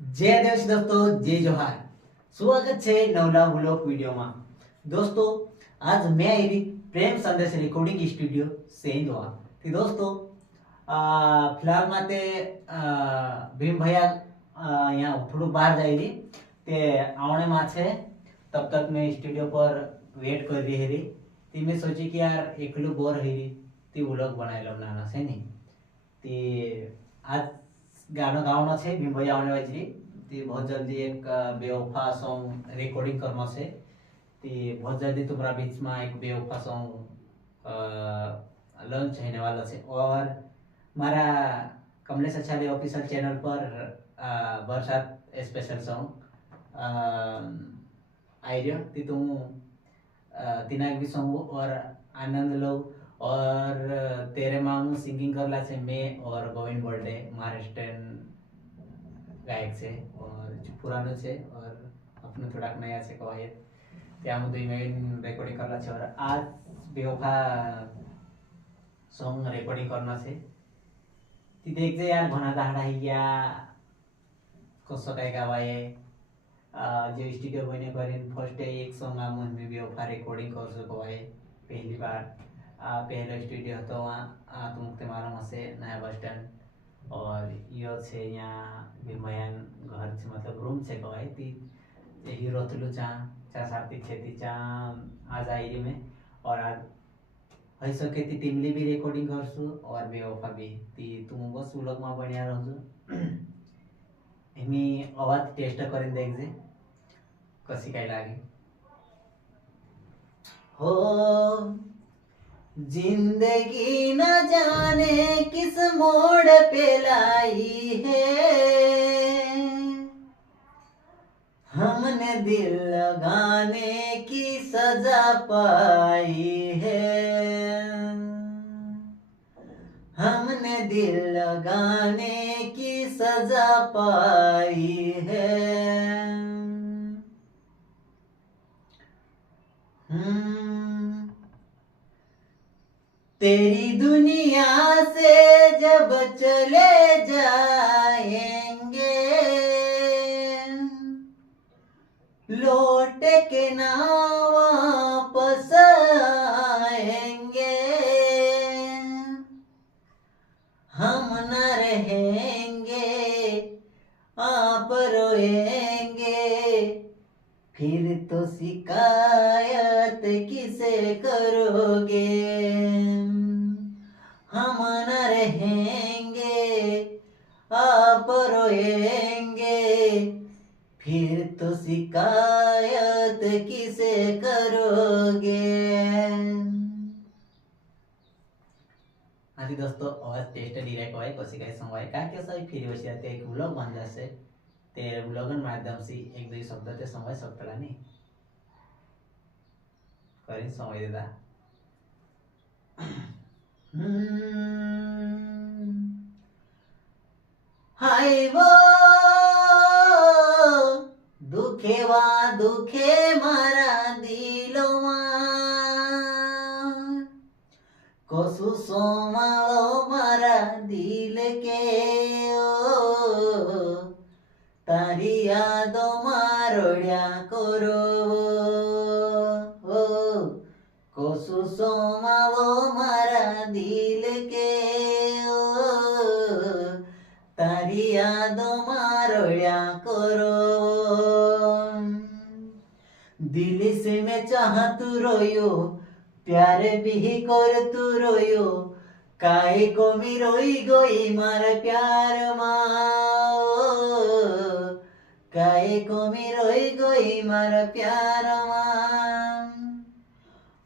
જય દેશ દોસ્તો, જય જોહાર. સ્વાગત છે નવલા વ્લોગ વિડીયોમાં. दोस्तों आज मैं आई प्रेम संदेश रिकॉर्डिंग स्टूडियो सेंधवा थी दोस्तों फिलहाल में ते भीम भैया यहाँ थोड़ा बाहर जाई रही ते आवने में छे तब तक मैं स्टूडियो पर वेट कर रही है ती मैं सोची कि यार एकलू बोर है रही ती व्लॉग बनाई लो नाना से नहीं ती आज गाना गावना छे भीम भैया आवने वाली ती बहुत जल्दी एक बेवफा सॉन्ग रिकॉर्डिंग करना छे ती बहुत जल्दी तुम्हारा बीच में एक बेवफा सॉन्ग लॉन्च होने वाला है और मारा कमलेश अच्छाले ऑफिशियल चैनल पर बरसात स्पेशल सॉन्ग आई रही ती तुम तीना भी सॉन्ग और आनंद लो और तेरे मामू सिंगिंग करला से मैं और गोविंद बर्थडे महाराष्ट्रियन गायक से और जो पुरानो से और अपने थोड़ा नया से कवायत त्यामध्ये नवीन रेकॉर्डिंग करला छे और आज बेवफा सॉन्ग रेकॉर्डिंग करना छे ती देखजे यार घना दाहडा या कसो काय गावाये जो स्टूडियो बने करीन फर्स्ट एक सॉन्ग आ मन में बेवफा रेकॉर्डिंग कर सको है पहली बार पहला स्टूडियो तो वहाँ तुमके मालूम हसे नया बस स्टैंड और यो छे यहाँ विमयान घर छे मतलब रूम छे कवाय ती हीरो थलू चा चा सार्थिक खेती चा आज आई में और आज हई सके ती टीमली भी रिकॉर्डिंग करसु और बेवफा भी ती तुम बस व्लॉग में बनिया रहजो एमी आवाज टेस्ट करीन देखजे कसी काय लागे हो जिंदगी न जाने किस मोड़ पे लाई है हमने दिल लगाने की सजा पाई है हमने दिल लगाने की सजा पाई है तेरी दुनिया से जब चले जाएंगे लौट के ना वापस आएंगे हम न रहेंगे आप रोएंगे फिर तो शिकायत किसे करोगे हम न रहेंगे आप रोएंगे फिर तो शिकायत किसे करोगे आधी दोस्तों आवाज टेस्ट डिरेक्ट होय कशी काय संवाय काय कसं फिरी वशी ते एक व्लॉग बन जासे ते व्लॉगन माध्यम से एक दुई शब्द ते संवाय सकतला नहीं करीन संवाय देता हाय वो दुखेवा दुखे मारा दिलोमा कसु सोमालो मारा दिल के ओ तारी यादो मारोड्या करो कसु सोमालो मारा दिल के ओ तारी यादो मारोड्या करो दिल से मैं चाहतू रोयो प्यार भी कर तू रोयो काहे कमी रोई गई मार प्यार माँ काहे कमी रोई गई मार प्यार माँ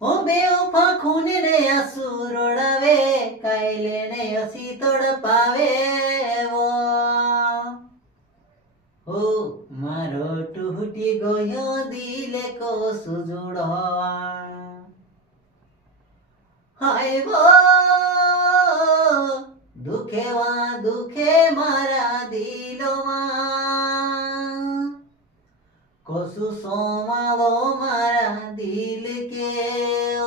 ओ बेवफा खून ने आंसू रोड़ावे कायले ने असी तोड़ पावे वो हो मारो टूटी गयो दिल को सुजुड़वा हाय वो दुखेवा दुखे मारा दिलोमा कसु सोमालो मारा दिल के ओ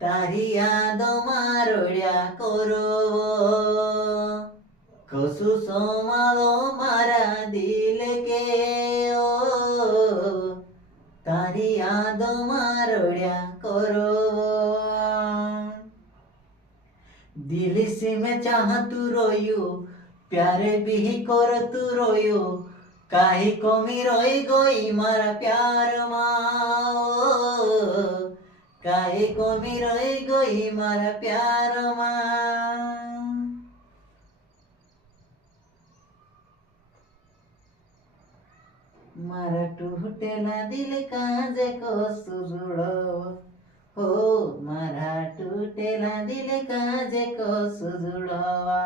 तारी यादो मारोड्या करो કશું સોમાળો મારા દિલ કે ઓ તારી યાદોમાં રોડ્યા કરો दिल से मैं चाहतू रोयो प्यारे भी करतू रोयो काहे कोमी रोई गोई मारा प्यार माँ काहे कोमी रोई गोई मारा प्यार माँ मारा टूटेला दिल काजे को सुजुड़ो हो मारा टूटेला दिल काजे को सुजुड़वा